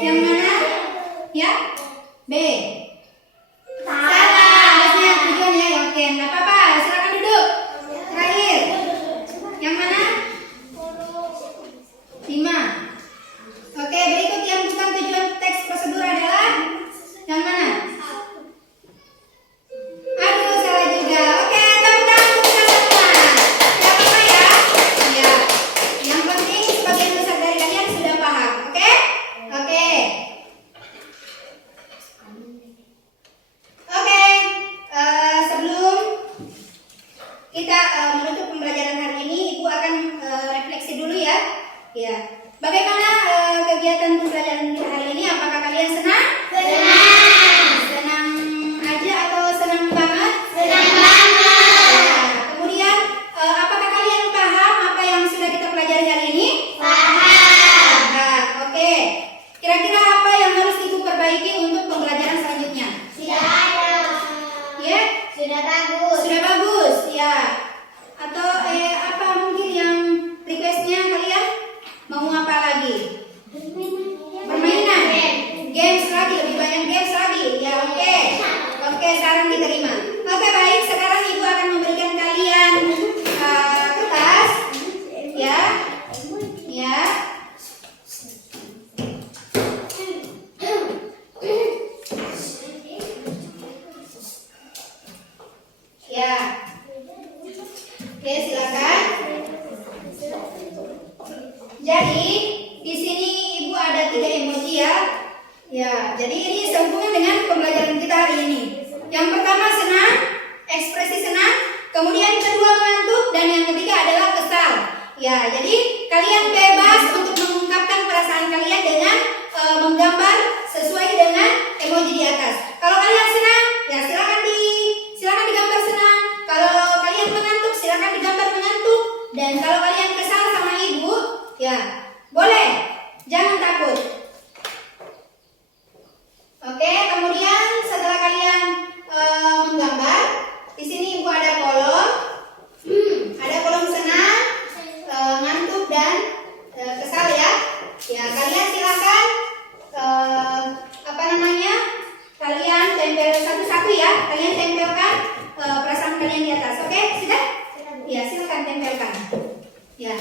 Yang mana? Ya. B. Salah. Harusnya tujuan ya. Oke, nggak apa-apa. Silakan duduk. Terakhir. Yang mana? 5. Oke, berikut yang bukan tujuan teks prosedur adalah yang mana? Aduh, salah juga. Oke, tepuk tangan untuk kita semua. Tidak apa-apa ya. Ya. Yang penting sebagian besar dari kalian sudah paham. Oke? Oke. Oke. Sebelum kita menutup pembelajaran hari ini, Ibu akan refleksi dulu ya. Ya. Bagaimana kegiatan pembelajaran kita hari ini? Apakah kalian senang? Senang aja atau senang banget? Senang banget. Ya. Kemudian, apakah kalian paham apa yang sudah kita pelajari hari ini? Paham. Nah, oke. Kira-kira apa yang harus Ibu perbaiki untuk pembelajaran selanjutnya? Sudah ada. Ya? Sudah bagus. Sudah bagus, ya. Atau apa mungkin yang requestnya kalian? Mau apa lagi? Permainan? Games lagi, lebih banyak games lagi. Ya, oke. Oke, saran diterima. Oke, baik. Sekarang Ibu akan memberikan kalian kertas. Ya. Ya. Ya. Oke, silakan. Jadi di sini Ibu ada 3 emoji ya. Ya, jadi ini sehubungan dengan pembelajaran kita hari ini. Yang pertama senang, ekspresi senang. Kemudian kedua mengantuk dan yang ketiga adalah kesal. Ya, jadi kalian bebas untuk mengungkapkan perasaan kalian dengan menggambar sesuai dengan emoji di atas. Kalau kalian senang, ya silakan digambar senang. Kalau kalian mengantuk, silakan digambar mengantuk. Dan kalau kalian kesal sama Ibu, ya, boleh. Jangan takut. Oke, kemudian setelah kalian menggambar, di sini Ibu ada kolom. Ada kolom senang, ngantuk dan kesal ya. Ya, kalian silakan kalian tempel satu-satu ya. Kalian tempelkan perasaan kalian di atas. Oke, sudah? Ya, silakan tempelkan. Ya.